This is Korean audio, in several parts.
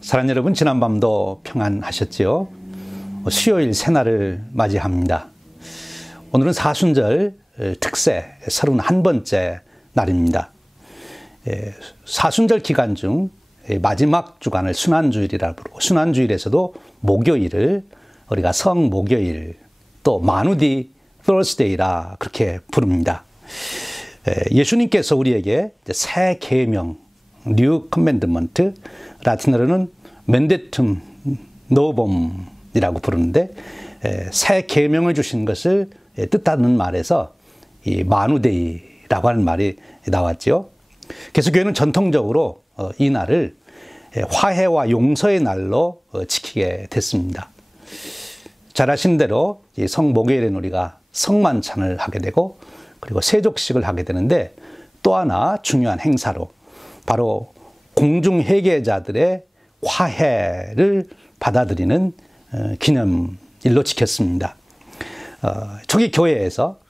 사랑하는 여러분, 지난밤도 평안하셨지요? 수요일 새날을 맞이합니다. 오늘은 사순절 특세 31번째 날입니다. 사순절 기간 중 마지막 주간을 순환주일이라고 부르고, 순환주일에서도 목요일을 우리가 성목요일, 또 마누디 Thursday라 그렇게 부릅니다. 예수님께서 우리에게 새 계명, New Commandment, 라틴어로는 맨데툼 노범이라고 부르는데, 새 계명을 주신 것을 뜻하는 말에서 이 마누데이라고 하는 말이 나왔죠. 그래서 교회는 전통적으로 이 날을 화해와 용서의 날로 지키게 됐습니다. 잘 아시는 대로 성목요일에는 우리가 성만찬을 하게 되고, 그리고 세족식을 하게 되는데, 또 하나 중요한 행사로 바로 공중회계자들의 화해를 받아들이는 기념일로 지켰습니다. 초기 교회에서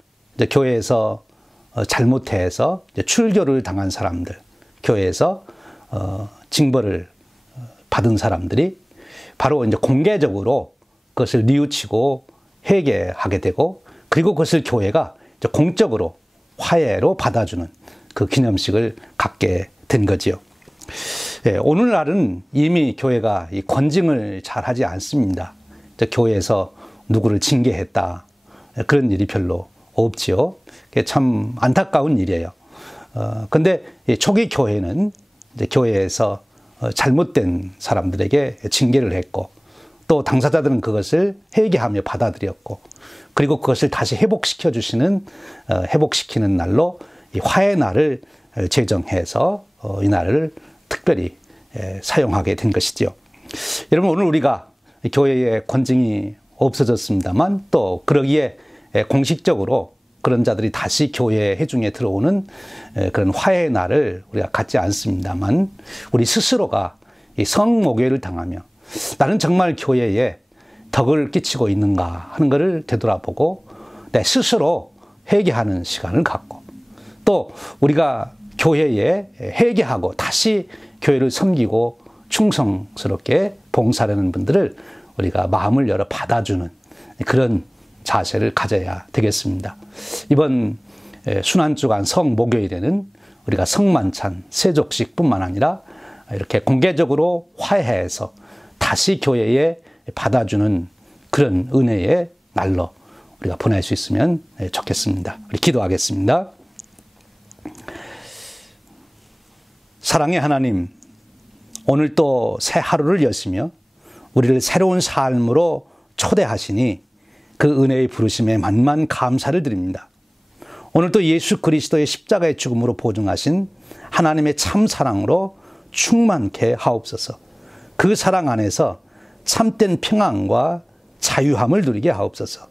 잘못해서 출교를 당한 사람들, 교회에서 징벌을 받은 사람들이 바로 이제 공개적으로 그것을 뉘우치고 회개하게 되고, 그리고 그것을 교회가 이제 공적으로 화해로 받아주는 그 기념식을 갖게 된 거지요. 오늘날은 이미 교회가 이 권징을 잘 하지 않습니다. 교회에서 누구를 징계했다, 그런 일이 별로 없지요. 그게 참 안타까운 일이에요. 근데 초기 교회는 이제 교회에서 잘못된 사람들에게 징계를 했고, 또 당사자들은 그것을 회개하며 받아들였고, 그리고 그것을 다시 회복시키는 날로 이 화해 날을 제정해서 이 날을 특별히 사용하게 된 것이지요. 여러분, 오늘 우리가 교회에 권징이 없어졌습니다만, 또 그러기에 공식적으로 그런 자들이 다시 교회 회중에 들어오는 그런 화해의 날을 우리가 갖지 않습니다만, 우리 스스로가 이 성목요일을 당하며 나는 정말 교회에 덕을 끼치고 있는가 하는 것을 되돌아보고 내 스스로 회개하는 시간을 갖고, 또 우리가 교회에 회개하고 다시 교회를 섬기고 충성스럽게 봉사하는 분들을 우리가 마음을 열어 받아주는 그런 자세를 가져야 되겠습니다. 이번 순환주간 성목요일에는 우리가 성만찬, 세족식뿐만 아니라 이렇게 공개적으로 화해해서 다시 교회에 받아주는 그런 은혜의 날로 우리가 보낼 수 있으면 좋겠습니다. 우리 기도하겠습니다. 사랑의 하나님, 오늘 또 새 하루를 여시며 우리를 새로운 삶으로 초대하시니 그 은혜의 부르심에 만만 감사를 드립니다. 오늘 또 예수 그리스도의 십자가의 죽음으로 보증하신 하나님의 참 사랑으로 충만케 하옵소서. 그 사랑 안에서 참된 평안과 자유함을 누리게 하옵소서.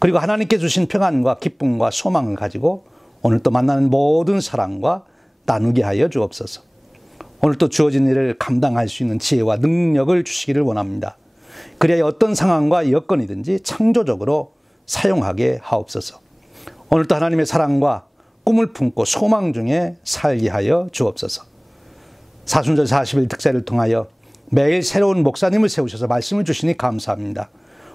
그리고 하나님께 주신 평안과 기쁨과 소망을 가지고 오늘 또 만나는 모든 사람과 나누게 하여 주옵소서. 오늘 또 주어진 일을 감당할 수 있는 지혜와 능력을 주시기를 원합니다. 그래야 어떤 상황과 여건이든지 창조적으로 사용하게 하옵소서. 오늘 또 하나님의 사랑과 꿈을 품고 소망 중에 살게 하여 주옵소서. 사순절 40일 특세를 통하여 매일 새로운 목사님을 세우셔서 말씀을 주시니 감사합니다.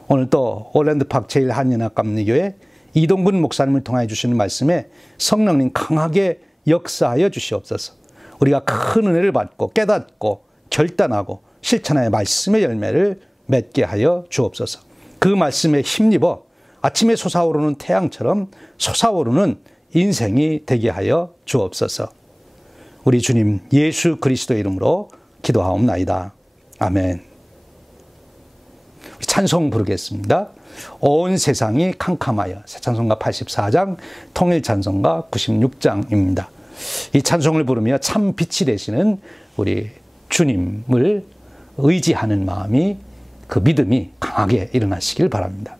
오늘 또 올랜드팍 제1한인학감리교회 이동근 목사님을 통하여 주시는 말씀에 성령님 강하게 역사하여 주시옵소서. 우리가 큰 은혜를 받고 깨닫고 결단하고 실천하여 말씀의 열매를 맺게 하여 주옵소서. 그 말씀에 힘입어 아침에 솟아오르는 태양처럼 솟아오르는 인생이 되게 하여 주옵소서. 우리 주님 예수 그리스도의 이름으로 기도하옵나이다. 아멘. 우리 찬송 부르겠습니다. 온 세상이 캄캄하여, 새 찬송가 84장, 통일 찬송가 96장입니다. 이 찬송을 부르며 참 빛이 되시는 우리 주님을 의지하는 마음이, 그 믿음이 강하게 일어나시길 바랍니다.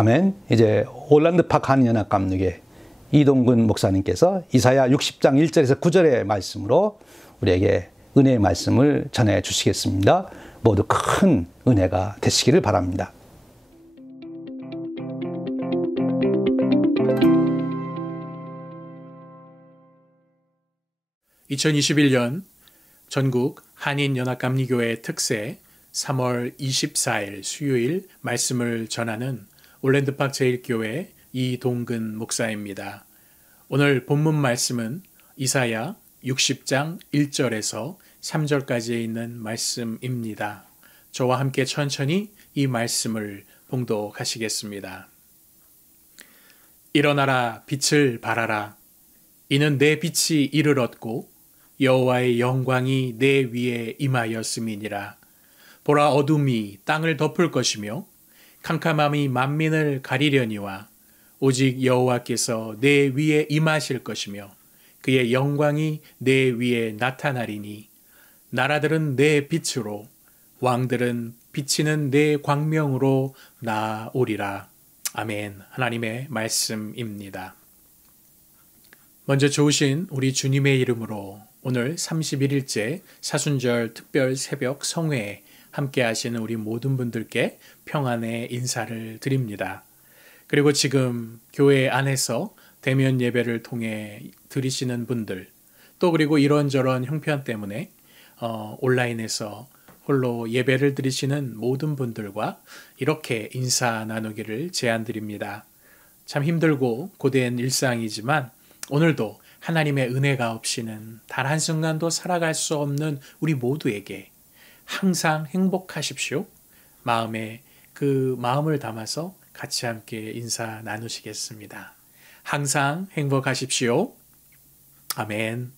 아멘. 이제 올란드 팍 한인연합감리교회 이동근 목사님께서 이사야 60장 1절에서 9절의 말씀으로 우리에게 은혜의 말씀을 전해 주시겠습니다. 모두 큰 은혜가 되시기를 바랍니다. (2021년) 전국 한인연합감리교회 특세 3월 24일 수요일 말씀을 전하는 올랜드팍 제1교회 이동근 목사입니다. 오늘 본문 말씀은 이사야 60장 1절에서 3절까지에 있는 말씀입니다. 저와 함께 천천히 이 말씀을 봉독하시겠습니다. 일어나라, 빛을 발하라. 이는 내 빛이 이를 얻고 여호와의 영광이 내 위에 임하였음이니라. 보라, 어둠이 땅을 덮을 것이며 캄캄함이 만민을 가리려니와 오직 여호와께서 내 위에 임하실 것이며 그의 영광이 내 위에 나타나리니 나라들은 내 빛으로 왕들은 비치는 내 광명으로 나오리라. 아멘. 하나님의 말씀입니다. 먼저 좋으신 우리 주님의 이름으로 오늘 31일째 사순절 특별 새벽 성회에 함께 하시는 우리 모든 분들께 평안의 인사를 드립니다. 그리고 지금 교회 안에서 대면 예배를 통해 드리시는 분들, 또 그리고 이런저런 형편 때문에 온라인에서 홀로 예배를 드리시는 모든 분들과 이렇게 인사 나누기를 제안드립니다. 참 힘들고 고된 일상이지만 오늘도 하나님의 은혜가 없이는 단 한순간도 살아갈 수 없는 우리 모두에게 항상 행복하십시오. 마음에 그 마음을 담아서 같이 함께 인사 나누시겠습니다. 항상 행복하십시오. 아멘.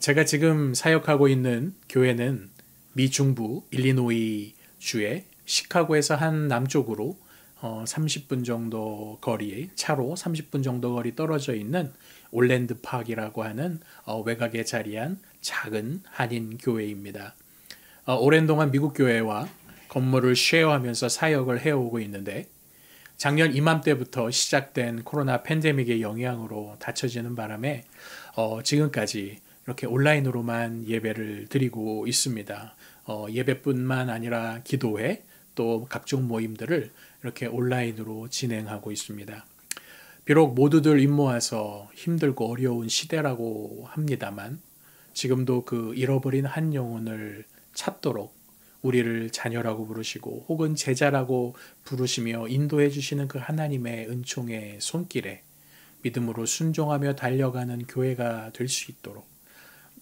제가 지금 사역하고 있는 교회는 미 중부 일리노이 주의 시카고에서 한 남쪽으로 30분 정도 거리에 차로 30분 정도 거리 떨어져 있는 올랜드 파크라고 하는 외곽에 자리한 작은 한인 교회입니다. 오랜 동안 미국 교회와 건물을 쉐어하면서 사역을 해오고 있는데 작년 이맘때부터 시작된 코로나 팬데믹의 영향으로 닫혀지는 바람에 지금까지 이렇게 온라인으로만 예배를 드리고 있습니다. 예배뿐만 아니라 기도회 또 각종 모임들을 이렇게 온라인으로 진행하고 있습니다. 비록 모두들 입모아서 힘들고 어려운 시대라고 합니다만 지금도 그 잃어버린 한 영혼을 찾도록 우리를 자녀라고 부르시고 혹은 제자라고 부르시며 인도해 주시는 그 하나님의 은총의 손길에 믿음으로 순종하며 달려가는 교회가 될 수 있도록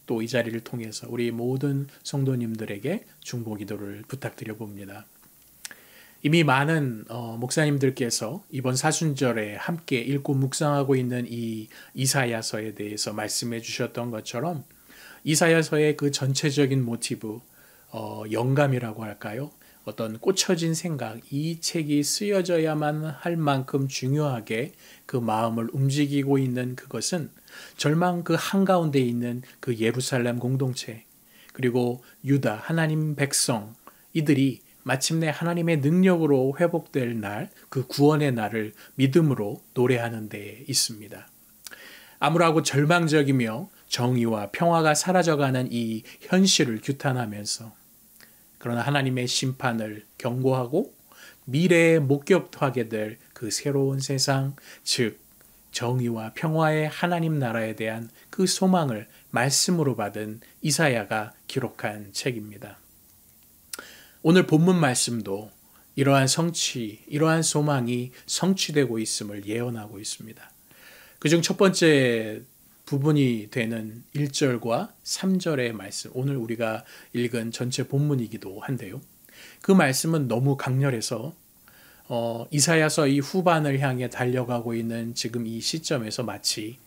또 이 자리를 통해서 우리 모든 성도님들에게 중보 기도를 부탁드려 봅니다. 이미 많은 목사님들께서 이번 사순절에 함께 읽고 묵상하고 있는 이 이사야서에 대해서 말씀해 주셨던 것처럼 이사야서의 그 전체적인 모티브, 영감이라고 할까요? 어떤 꽂혀진 생각, 이 책이 쓰여져야만 할 만큼 중요하게 그 마음을 움직이고 있는 그것은 절망 그 한가운데 있는 그 예루살렘 공동체, 그리고 유다, 하나님 백성, 이들이 마침내 하나님의 능력으로 회복될 날, 그 구원의 날을 믿음으로 노래하는 데 있습니다. 암울하고 절망적이며 정의와 평화가 사라져가는 이 현실을 규탄하면서 그러나 하나님의 심판을 경고하고 미래에 목격하게 될 그 새로운 세상, 즉 정의와 평화의 하나님 나라에 대한 그 소망을 말씀으로 받은 이사야가 기록한 책입니다. 오늘 본문 말씀도 이러한 성취, 이러한 소망이 성취되고 있음을 예언하고 있습니다. 그중 첫 번째 부분이 되는 1절과 3절의 말씀, 오늘 우리가 읽은 전체 본문이기도 한데요. 그 말씀은 너무 강렬해서 이사야서 이 후반을 향해 달려가고 있는 지금 이 시점에서 마치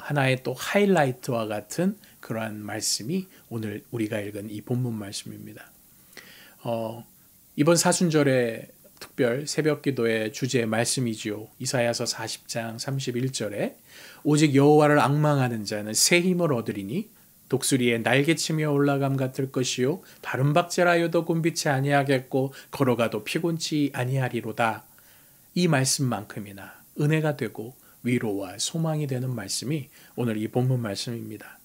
하나의 또 하이라이트와 같은 그러한 말씀이 오늘 우리가 읽은 이 본문 말씀입니다. 이번 사순절의 특별 새벽기도의 주제의 말씀이지요. 이사야서 40장 31절에 오직 여호와를 앙망하는 자는 새 힘을 얻으리니 독수리의 날개치며 올라감 같을 것이요 다른 박제라여도 곤비치 아니하겠고 걸어가도 피곤치 아니하리로다. 이 말씀만큼이나 은혜가 되고 위로와 소망이 되는 말씀이 오늘 이 본문 말씀입니다.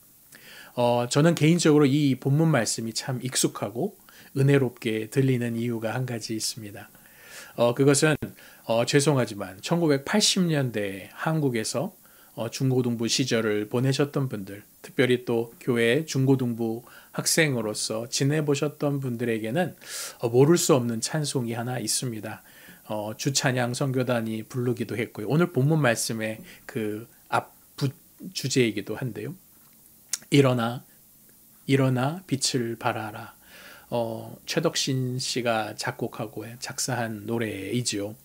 저는 개인적으로 이 본문 말씀이 참 익숙하고 은혜롭게 들리는 이유가 한 가지 있습니다. 그것은 죄송하지만 1980년대 한국에서 중고등부 시절을 보내셨던 분들, 특별히 또 교회 중고등부 학생으로서 지내보셨던 분들에게는 모를 수 없는 찬송이 하나 있습니다. 주찬양 선교단이 부르기도 했고요. 오늘 본문 말씀의 그 앞 주제이기도 한데요. 일어나 빛을 발하라. 최덕신 씨가 작곡하고 작사한 노래이지요.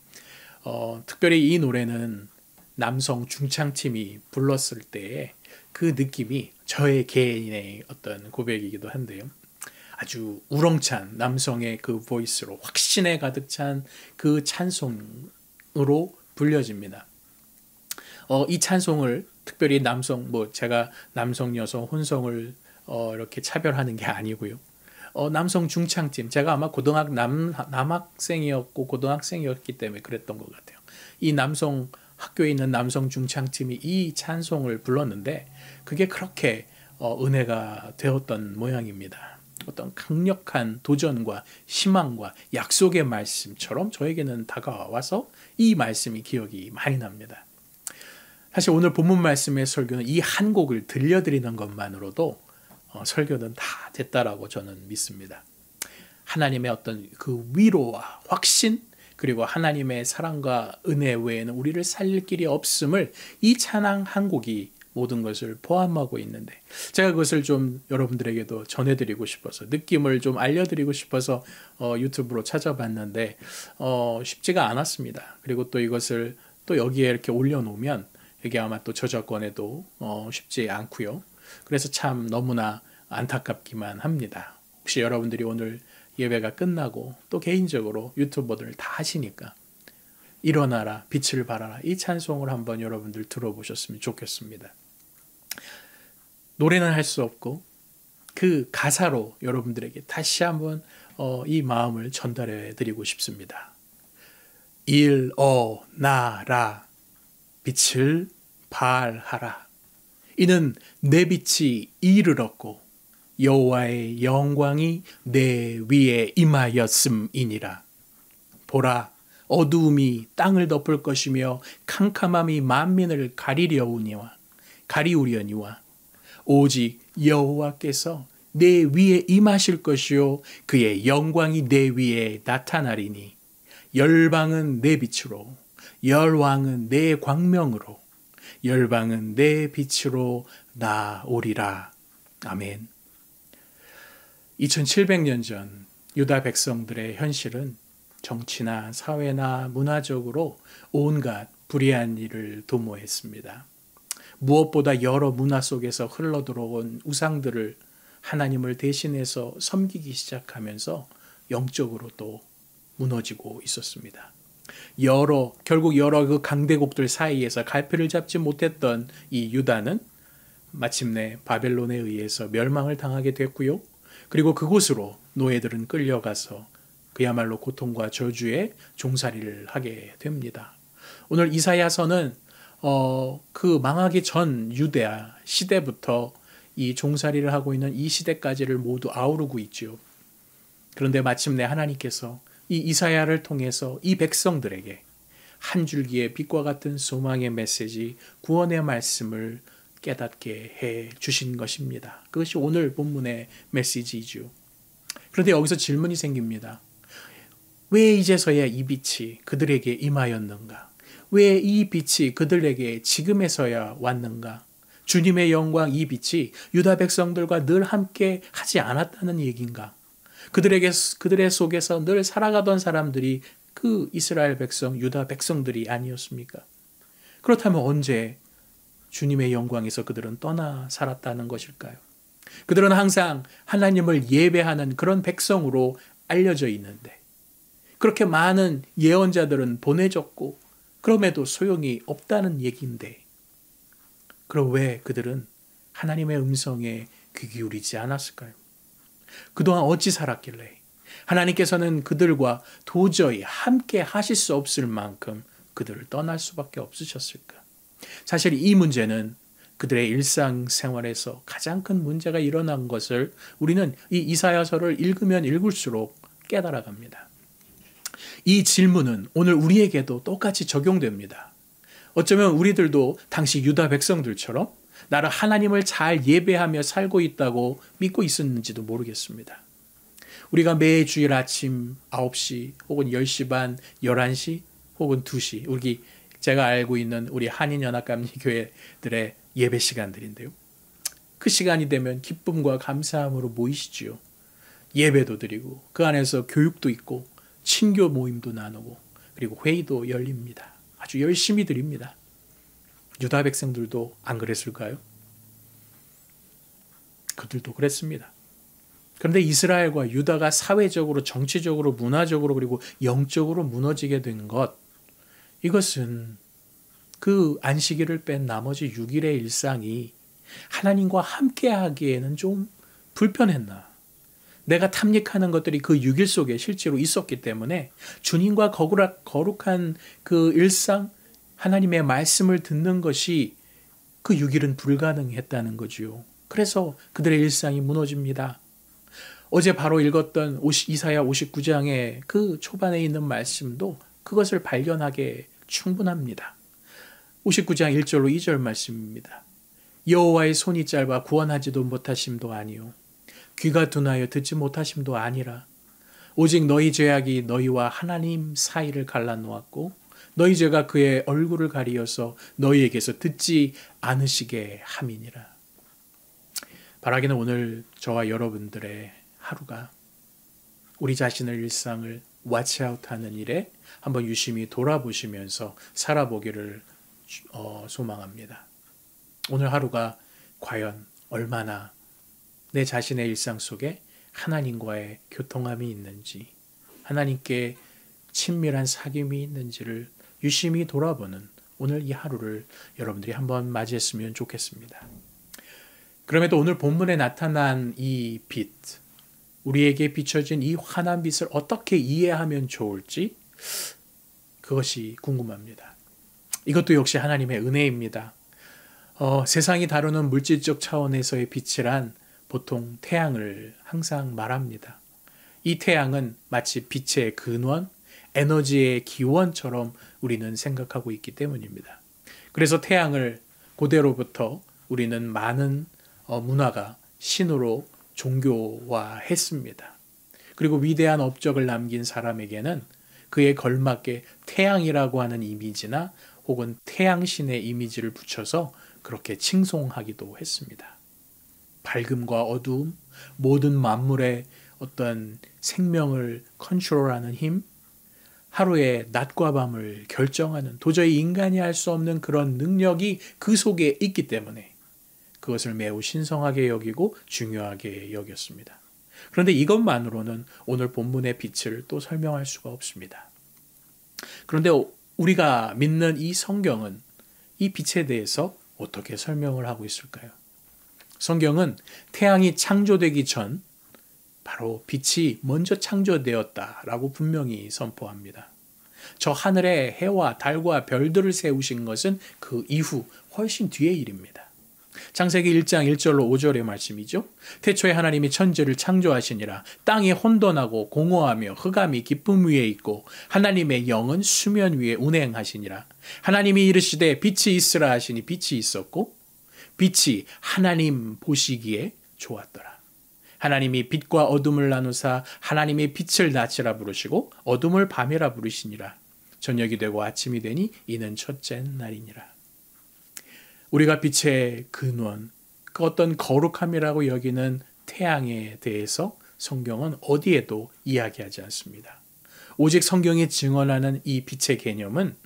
특별히 이 노래는 남성 중창팀이 불렀을 때의 그 느낌이 저의 개인의 어떤 고백이기도 한데요. 아주 우렁찬 남성의 그 보이스로 확신에 가득 찬 그 찬송으로 불려집니다. 이 찬송을 특별히 남성, 제가 남성, 여성, 혼성을 이렇게 차별하는 게 아니고요. 남성 중창팀, 제가 아마 남학생이었고 고등학생이었기 때문에 그랬던 것 같아요. 이 남성 학교에 있는 남성 중창팀이 이 찬송을 불렀는데 그게 그렇게 은혜가 되었던 모양입니다. 어떤 강력한 도전과 희망과 약속의 말씀처럼 저에게는 다가와서 이 말씀이 기억이 많이 납니다. 사실 오늘 본문 말씀의 설교는 이 한 곡을 들려드리는 것만으로도 설교는 다 됐다라고 저는 믿습니다. 하나님의 어떤 그 위로와 확신, 그리고 하나님의 사랑과 은혜 외에는 우리를 살릴 길이 없음을 이 찬양 한 곡이 모든 것을 포함하고 있는데 제가 그것을 좀 여러분들에게도 전해드리고 싶어서 느낌을 좀 알려드리고 싶어서 유튜브로 찾아봤는데 쉽지가 않았습니다. 그리고 또 이것을 또 여기에 이렇게 올려놓으면 이게 아마 또 저작권에도 쉽지 않고요. 그래서 참 너무나 안타깝기만 합니다. 혹시 여러분들이 오늘 예배가 끝나고 또 개인적으로 유튜버들 다 하시니까 일어나라 빛을 발하라 이 찬송을 한번 여러분들 들어보셨으면 좋겠습니다. 노래는 할 수 없고 그 가사로 여러분들에게 다시 한번 이 마음을 전달해 드리고 싶습니다. 일어나라 빛을 발하라. 이는 내 빛이 이를 얻고 여호와의 영광이 내 위에 임하였음이니라. 보라, 어두움이 땅을 덮을 것이며 캄캄함이 만민을 가리우려니와 오직 여호와께서 내 위에 임하실 것이요 그의 영광이 내 위에 나타나리니 열방은 내 빛으로 열왕은 내 광명으로 열방은 내 빛으로 나오리라. 아멘. 2700년 전 유다 백성들의 현실은 정치나 사회나 문화적으로 온갖 불의한 일을 도모했습니다. 무엇보다 여러 문화 속에서 흘러들어온 우상들을 하나님을 대신해서 섬기기 시작하면서 영적으로 또 무너지고 있었습니다. 결국 여러 그 강대국들 사이에서 갈피를 잡지 못했던 이 유다는 마침내 바벨론에 의해서 멸망을 당하게 됐고요. 그리고 그곳으로 노예들은 끌려가서 그야말로 고통과 저주의 종살이를 하게 됩니다. 오늘 이사야서는 그 망하기 전 유대 시대부터 이 종살이를 하고 있는 이 시대까지를 모두 아우르고 있지요. 그런데 마침내 하나님께서 이 이사야를 통해서 이 백성들에게 한 줄기의 빛과 같은 소망의 메시지, 구원의 말씀을 깨닫게 해 주신 것입니다. 그것이 오늘 본문의 메시지이죠. 그런데 여기서 질문이 생깁니다. 왜 이제서야 이 빛이 그들에게 임하였는가? 왜 이 빛이 그들에게 지금에서야 왔는가? 주님의 영광 이 빛이 유다 백성들과 늘 함께 하지 않았다는 얘기인가? 그들의 속에서 늘 살아가던 사람들이 그 이스라엘 백성, 유다 백성들이 아니었습니까? 그렇다면 언제 주님의 영광에서 그들은 떠나 살았다는 것일까요? 그들은 항상 하나님을 예배하는 그런 백성으로 알려져 있는데 그렇게 많은 예언자들은 보내졌고 그럼에도 소용이 없다는 얘기인데 그럼 왜 그들은 하나님의 음성에 귀 기울이지 않았을까요? 그동안 어찌 살았길래 하나님께서는 그들과 도저히 함께 하실 수 없을 만큼 그들을 떠날 수밖에 없으셨을까? 사실 이 문제는 그들의 일상생활에서 가장 큰 문제가 일어난 것을 우리는 이 이사야서를 읽으면 읽을수록 깨달아갑니다. 이 질문은 오늘 우리에게도 똑같이 적용됩니다. 어쩌면 우리들도 당시 유다 백성들처럼 나를 하나님을 잘 예배하며 살고 있다고 믿고 있었는지도 모르겠습니다. 우리가 매주일 아침 9시 혹은 10시 반, 11시 혹은 2시 제가 알고 있는 우리 한인연합감리교회들의 예배 시간들인데요. 그 시간이 되면 기쁨과 감사함으로 모이시지요. 예배도 드리고 그 안에서 교육도 있고 친교 모임도 나누고 그리고 회의도 열립니다. 아주 열심히 드립니다. 유다 백성들도 안 그랬을까요? 그들도 그랬습니다. 그런데 이스라엘과 유다가 사회적으로, 정치적으로, 문화적으로 그리고 영적으로 무너지게 된 것, 이것은 그 안식일을 뺀 나머지 6일의 일상이 하나님과 함께 하기에는 좀 불편했나. 내가 탐닉하는 것들이 그 6일 속에 실제로 있었기 때문에 주님과 거룩한 그 일상, 하나님의 말씀을 듣는 것이 그 6일은 불가능했다는 거지요. 그래서 그들의 일상이 무너집니다. 어제 바로 읽었던 이사야 59장의 그 초반에 있는 말씀도 그것을 발견하게 충분합니다. 59장 1절로 2절 말씀입니다. 여호와의 손이 짧아 구원하지도 못하심도 아니요 귀가 둔하여 듣지 못하심도 아니라 오직 너희 죄악이 너희와 하나님 사이를 갈라놓았고 너희 죄가 그의 얼굴을 가리어서 너희에게서 듣지 않으시게 함이니라. 바라기는 오늘 저와 여러분들의 하루가 우리 자신의 일상을 왓츠아웃하는 일에 한번 유심히 돌아보시면서 살아보기를 소망합니다. 오늘 하루가 과연 얼마나 내 자신의 일상 속에 하나님과의 교통함이 있는지, 하나님께 친밀한 사귐이 있는지를 유심히 돌아보는 오늘 이 하루를 여러분들이 한번 맞이했으면 좋겠습니다. 그럼에도 오늘 본문에 나타난 이 빛, 우리에게 비춰진 이 환한 빛을 어떻게 이해하면 좋을지 그것이 궁금합니다. 이것도 역시 하나님의 은혜입니다. 세상이 다루는 물질적 차원에서의 빛이란 보통 태양을 항상 말합니다. 이 태양은 마치 빛의 근원, 에너지의 기원처럼 우리는 생각하고 있기 때문입니다. 그래서 태양을 고대로부터 우리는 많은 문화가 신으로 종교화했습니다. 그리고 위대한 업적을 남긴 사람에게는 그에 걸맞게 태양이라고 하는 이미지나 혹은 태양신의 이미지를 붙여서 그렇게 칭송하기도 했습니다. 밝음과 어두움, 모든 만물의 어떤 생명을 컨트롤하는 힘, 하루의 낮과 밤을 결정하는 도저히 인간이 할 수 없는 그런 능력이 그 속에 있기 때문에 그것을 매우 신성하게 여기고 중요하게 여겼습니다. 그런데 이것만으로는 오늘 본문의 빛을 또 설명할 수가 없습니다. 그런데 우리가 믿는 이 성경은 이 빛에 대해서 어떻게 설명을 하고 있을까요? 성경은 태양이 창조되기 전 바로 빛이 먼저 창조되었다라고 분명히 선포합니다. 저 하늘에 해와 달과 별들을 세우신 것은 그 이후 훨씬 뒤의 일입니다. 창세기 1장 1절로 5절의 말씀이죠. 태초에 하나님이 천지를 창조하시니라. 땅이 혼돈하고 공허하며 흑암이 깊음 위에 있고 하나님의 영은 수면 위에 운행하시니라. 하나님이 이르시되 빛이 있으라 하시니 빛이 있었고 빛이 하나님 보시기에 좋았더라. 하나님이 빛과 어둠을 나누사 하나님이 빛을 낮이라 부르시고 어둠을 밤이라 부르시니라. 저녁이 되고 아침이 되니 이는 첫째 날이니라. 우리가 빛의 근원, 그 어떤 거룩함이라고 여기는 태양에 대해서 성경은 어디에도 이야기하지 않습니다. 오직 성경이 증언하는 이 빛의 개념은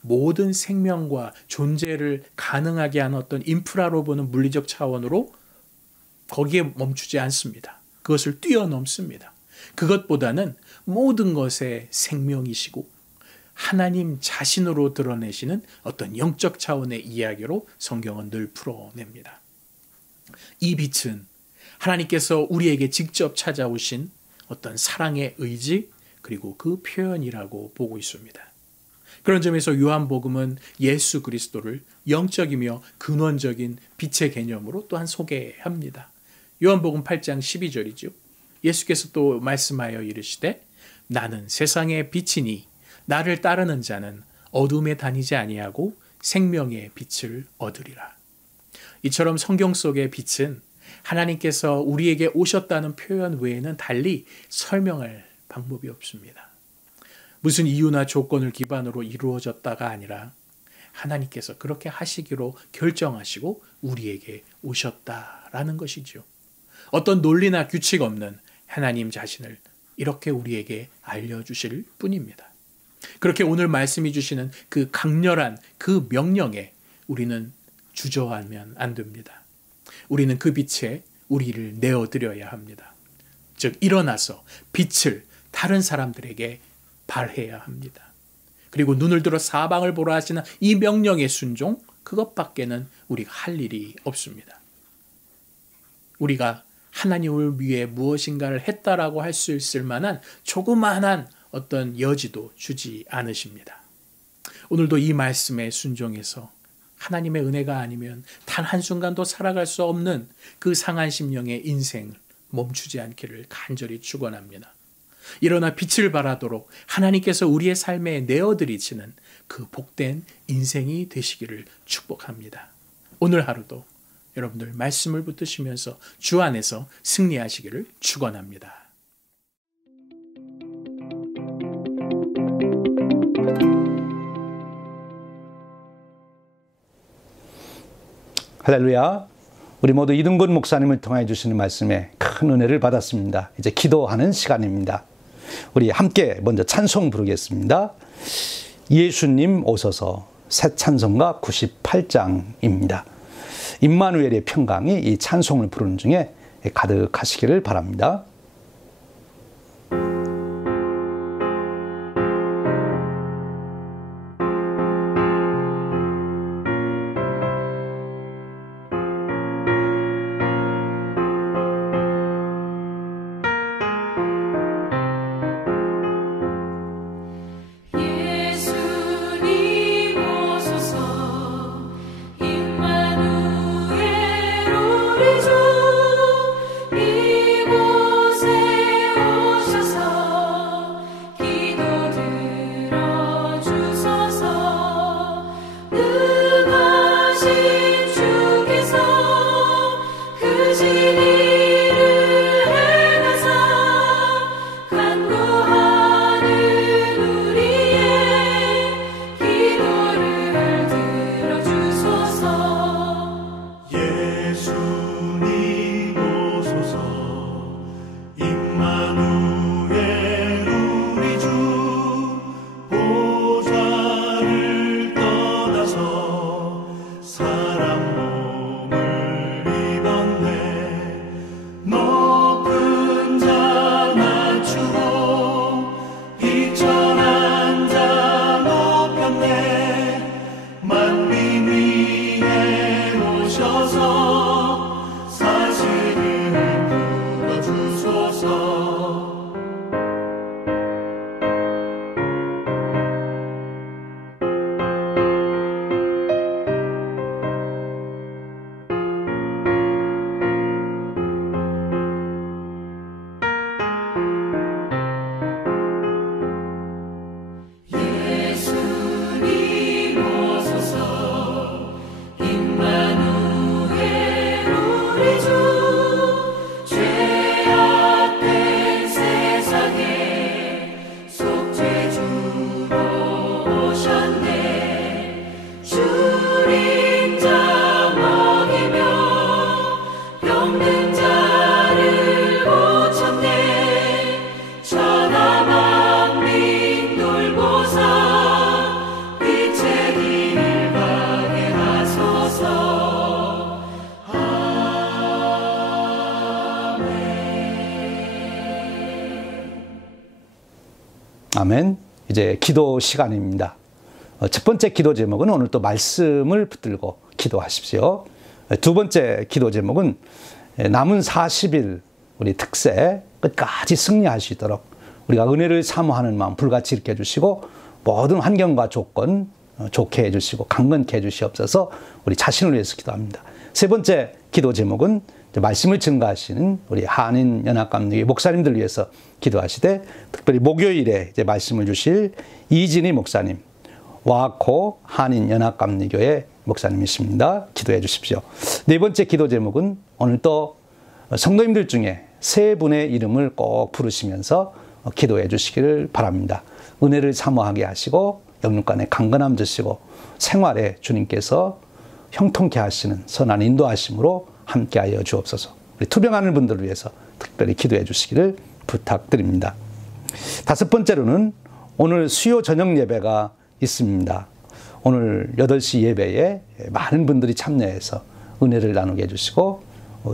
모든 생명과 존재를 가능하게 하는 어떤 인프라로 보는 물리적 차원으로 거기에 멈추지 않습니다. 그것을 뛰어넘습니다. 그것보다는 모든 것의 생명이시고 하나님 자신으로 드러내시는 어떤 영적 차원의 이야기로 성경은 늘 풀어냅니다. 이 빛은 하나님께서 우리에게 직접 찾아오신 어떤 사랑의 의지 그리고 그 표현이라고 보고 있습니다. 그런 점에서 요한복음은 예수 그리스도를 영적이며 근원적인 빛의 개념으로 또한 소개합니다. 요한복음 8장 12절이죠. 예수께서 또 말씀하여 이르시되 나는 세상의 빛이니 나를 따르는 자는 어둠에 다니지 아니하고 생명의 빛을 얻으리라. 이처럼 성경 속의 빛은 하나님께서 우리에게 오셨다는 표현 외에는 달리 설명할 방법이 없습니다. 무슨 이유나 조건을 기반으로 이루어졌다가 아니라 하나님께서 그렇게 하시기로 결정하시고 우리에게 오셨다라는 것이죠. 어떤 논리나 규칙 없는 하나님 자신을 이렇게 우리에게 알려주실 뿐입니다. 그렇게 오늘 말씀해 주시는 그 강렬한 그 명령에 우리는 주저하면 안 됩니다. 우리는 그 빛에 우리를 내어드려야 합니다. 즉 일어나서 빛을 다른 사람들에게 발해야 합니다. 그리고 눈을 들어 사방을 보라 하시는 이 명령의 순종, 그것밖에는 우리가 할 일이 없습니다. 우리가 하나님을 위해 무엇인가를 했다라고 할 수 있을 만한 조그마한 어떤 여지도 주지 않으십니다. 오늘도 이 말씀에 순종해서 하나님의 은혜가 아니면 단 한순간도 살아갈 수 없는 그 상한 심령의 인생을 멈추지 않기를 간절히 축원합니다. 일어나 빛을 발하도록 하나님께서 우리의 삶에 내어드리시는 그 복된 인생이 되시기를 축복합니다. 오늘 하루도 여러분들 말씀을 붙드시면서 주 안에서 승리하시기를 축원합니다. 할렐루야. 우리 모두 이등건 목사님을 통해 주시는 말씀에 큰 은혜를 받았습니다. 이제 기도하는 시간입니다. 우리 함께 먼저 찬송 부르겠습니다. 예수님 오소서, 새 찬송가 98장입니다. 임마누엘의 평강이 이 찬송을 부르는 중에 가득하시기를 바랍니다. 아멘. 이제 기도 시간입니다. 첫 번째 기도 제목은 오늘 또 말씀을 붙들고 기도하십시오. 두 번째 기도 제목은 남은 40일 우리 특세 끝까지 승리할 수 있도록 우리가 은혜를 사모하는 마음 불같이 일으켜 주시고 모든 환경과 조건 좋게 해주시고 강건케 해주시옵소서. 우리 자신을 위해서 기도합니다. 세 번째 기도 제목은 말씀을 증거하시는 우리 한인연합감리교 목사님들 위해서 기도하시되, 특별히 목요일에 이제 말씀을 주실 이진희 목사님, 와코 한인연합감리교의 목사님이십니다. 기도해 주십시오. 네 번째 기도 제목은 오늘 또 성도님들 중에 세 분의 이름을 꼭 부르시면서 기도해 주시기를 바랍니다. 은혜를 사모하게 하시고 영육간에 강건함 주시고 생활에 주님께서 형통케 하시는 선한 인도하심으로 함께하여 주옵소서. 우리 투병하는 분들을 위해서 특별히 기도해 주시기를 부탁드립니다. 다섯 번째로는 오늘 수요 저녁 예배가 있습니다. 오늘 8시 예배에 많은 분들이 참여해서 은혜를 나누게 해주시고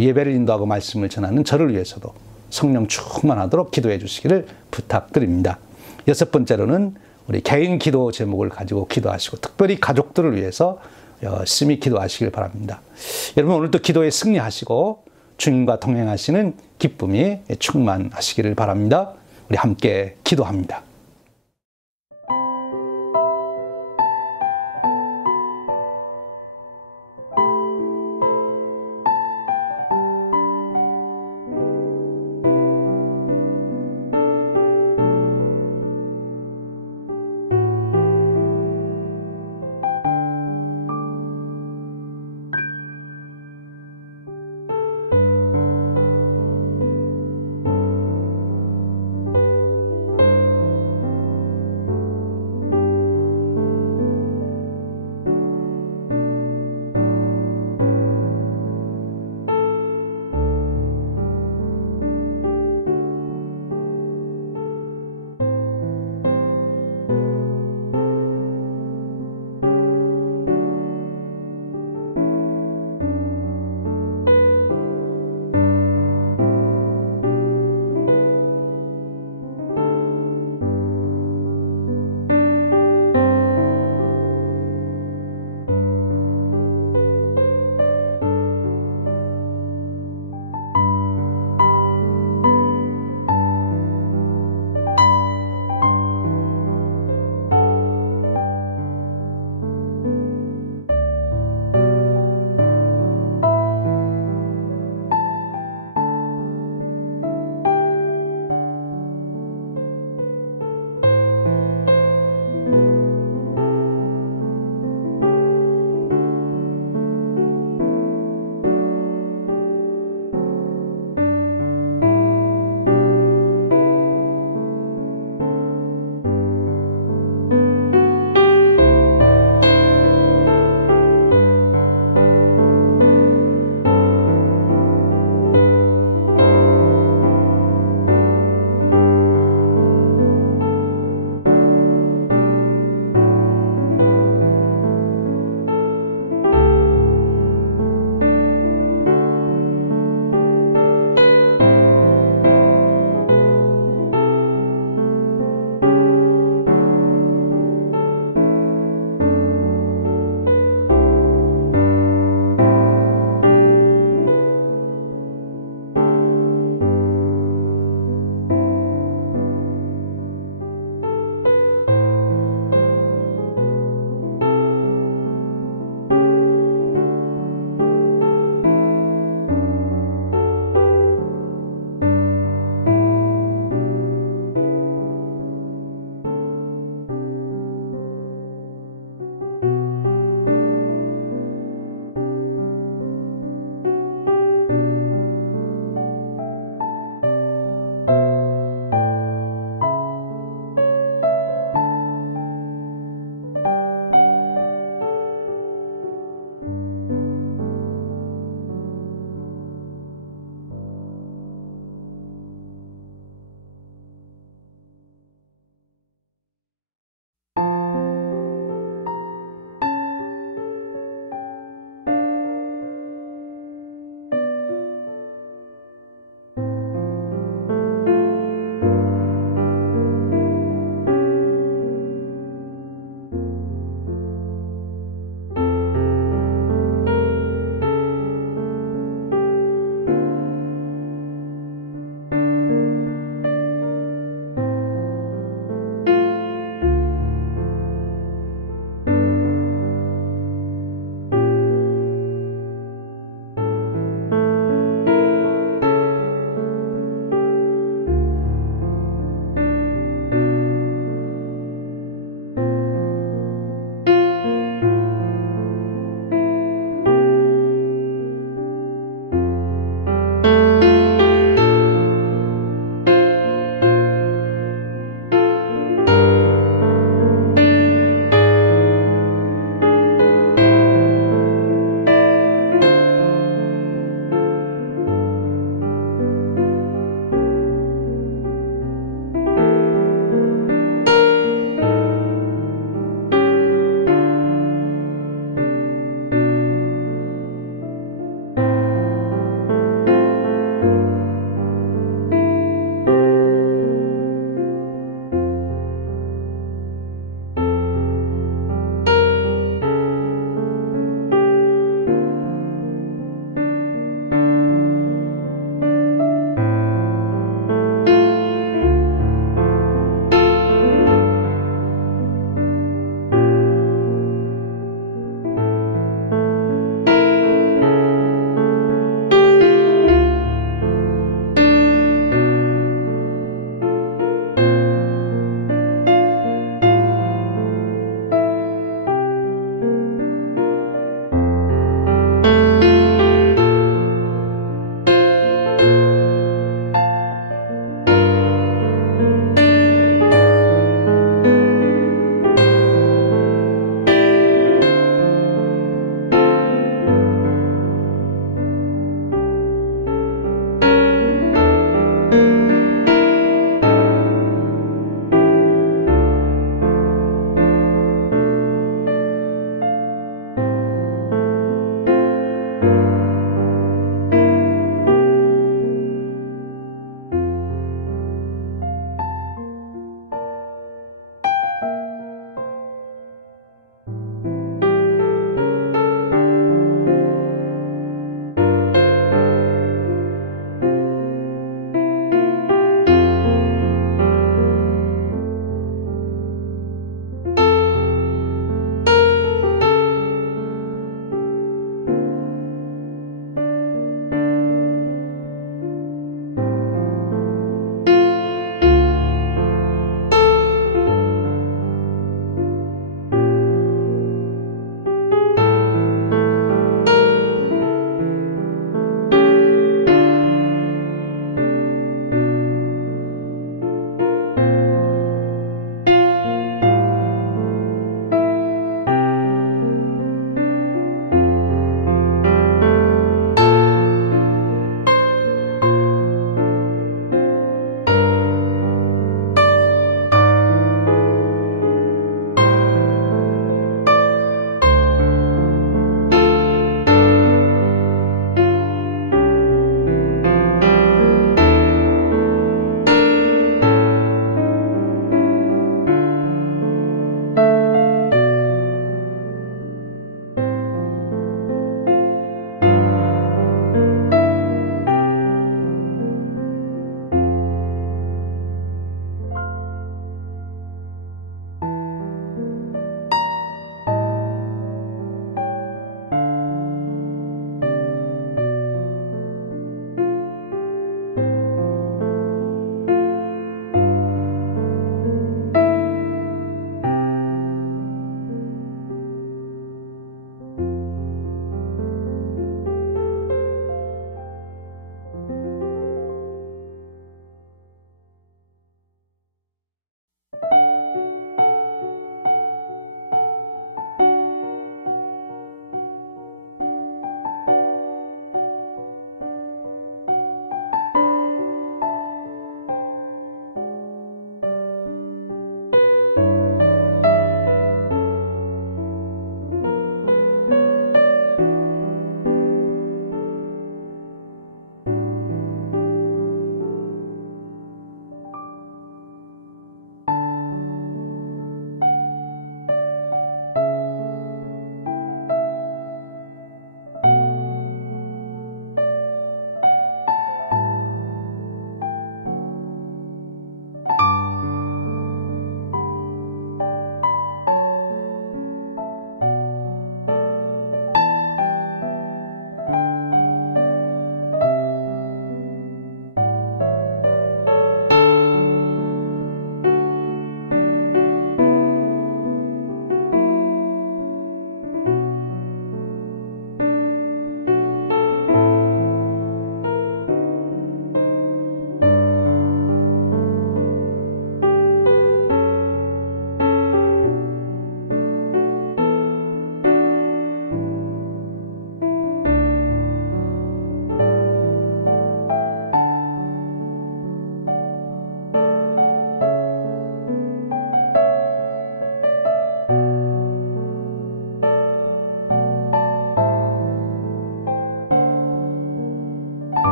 예배를 인도하고 말씀을 전하는 저를 위해서도 성령 충만하도록 기도해 주시기를 부탁드립니다. 여섯 번째로는 우리 개인 기도 제목을 가지고 기도하시고 특별히 가족들을 위해서 열심히 기도하시길 바랍니다. 여러분 오늘도 기도에 승리하시고 주님과 동행하시는 기쁨이 충만하시기를 바랍니다. 우리 함께 기도합니다.